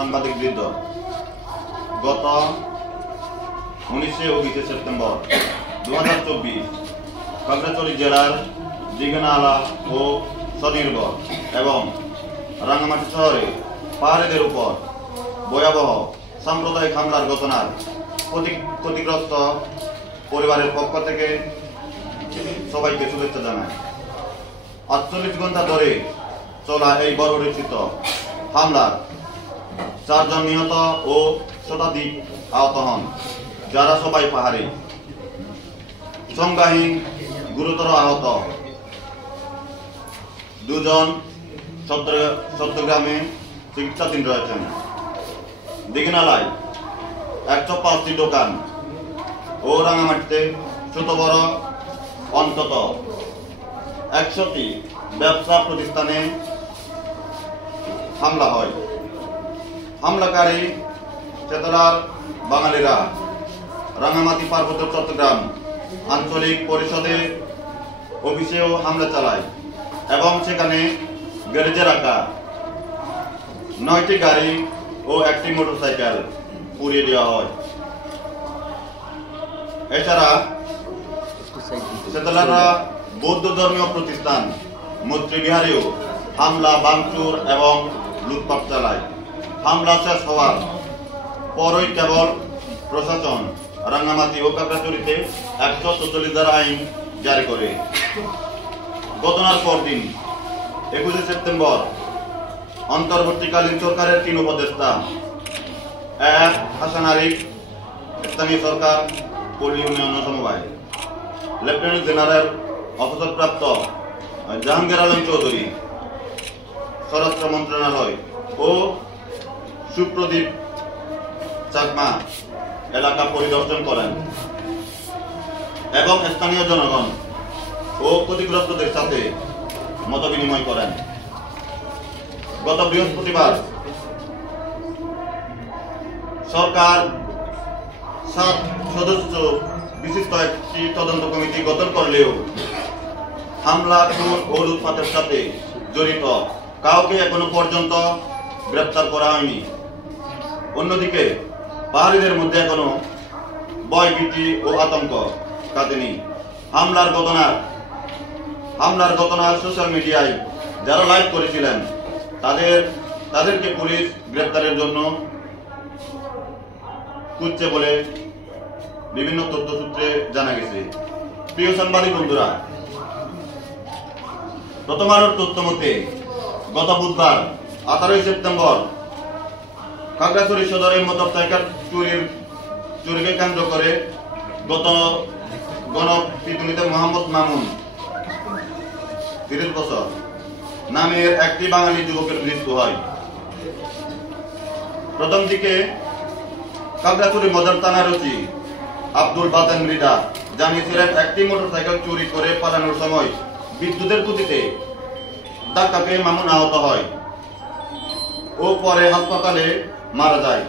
সাংবাদিক বৃন্দ, গত 19 ও 20 সেপ্টেম্বর 2024 খাগড়াছড়ি জেলার দিঘনালা ও স্বনির্ভর এবং রাঙ্গামাটি শহরে পাহাড়িদের উপর ভয়াবহ সাম্প্রদায়িক হামলার ঘটনার ক্ষতিগ্রস্ত পরিবারের পক্ষ থেকে সবাইকে শুভেচ্ছা জানাই। 48 ঘন্টা ধরে চলা এই বর্বরচিত হামলার 4 জন নিহত ও শতাধিক আহত হন, যারা সবাই পাহাড়ি। সংজ্ঞাহীন গুরুতর আহত 2 জন চট্টগ্রামে চিকিৎসাধীন রয়েছেন। দিঘনালায় 105টি দোকান ও রাঙ্গামাটিতে ছোট বড় অন্তত 100টি ব্যবসা প্রতিষ্ঠানে হামলা হয়। হামলাকারী চেতলার বাঙালিরা রাঙ্গামাটি পার্বত্য চট্টগ্রাম আঞ্চলিক পরিষদের অফিসেও হামলা চালায় এবং সেখানে গ্যারেজে রাখা 9টি গাড়ি ও 1টি মোটরসাইকেল পুড়িয়ে দেওয়া হয়। এছাড়া চেতলারা বৌদ্ধ ধর্মীয় প্রতিষ্ঠান মৈত্রী বিহারেও হামলা, ভাঙচুর এবং লুটপাট চালায়। হামলা শেষ হওয়ার পরই কেবল প্রশাসন রাঙ্গামাটি ও খাগড়াছড়িতে 144 ধারা আইন জারি করে। ঘটনার পরদিন 21 সেপ্টেম্বর অন্তর্বর্তীকালীন সরকারের 3 উপদেষ্টা হাসান আরিফ, স্থানীয় সরকার, পল্লী উন্নয়ন সমবায়, লেফটেন্যান্ট জেনারেল অবসরপ্রাপ্ত জাহাঙ্গীর আলম চৌধুরী, স্বরাষ্ট্র মন্ত্রণালয় ও সুপ্রদীপ চাকমা এলাকা পরিদর্শন করেন এবং স্থানীয় জনগণ ও ক্ষতিগ্রস্তদের সাথে মত বিনিময় করেন। গত বৃহস্পতিবার সরকার 7 সদস্য বিশিষ্ট একটি তদন্ত কমিটি গঠন করলেও হামলা, খুন ও লুটপাটের সাথে জড়িত কাউকে এখনো পর্যন্ত গ্রেপ্তার করা হয়নি। অন্যদিকে পাহাড়িদের মধ্যে এখনো ভয়, ভীতি ও আতঙ্ক কাটেনি। হামলার ঘটনা সোশ্যাল মিডিয়ায় যারা লাইভ করেছিলেন তাদেরকে পুলিশ গ্রেপ্তারের জন্য খুঁজছে বলে বিভিন্ন তথ্যসূত্রে জানা গেছে। প্রিয় সাংবাদিক বন্ধুরা, প্রথম আলোর তথ্য মতে গত বুধবার 18 সেপ্টেম্বর খাগড়াছড়ি সদরে মোটরসাইকেল চুরিকে কেন্দ্র করে গণপিটুনিতে মোহাম্মদ মামুন 30 বছর নামের একটি বাঙালি যুবকের মৃত্যু হয়। প্রথম দিকে খাগড়াছড়ি মডেল থানার ওসি আব্দুল বাতেন মৃদা জানিয়েছিলেন, একটি মোটরসাইকেল চুরি করে পালানোর সময় বিদ্যুতের খুঁটিতে ধাক্কা খেয়ে মামুন আহত হয় ও পরে হাসপাতালে মারা যায়।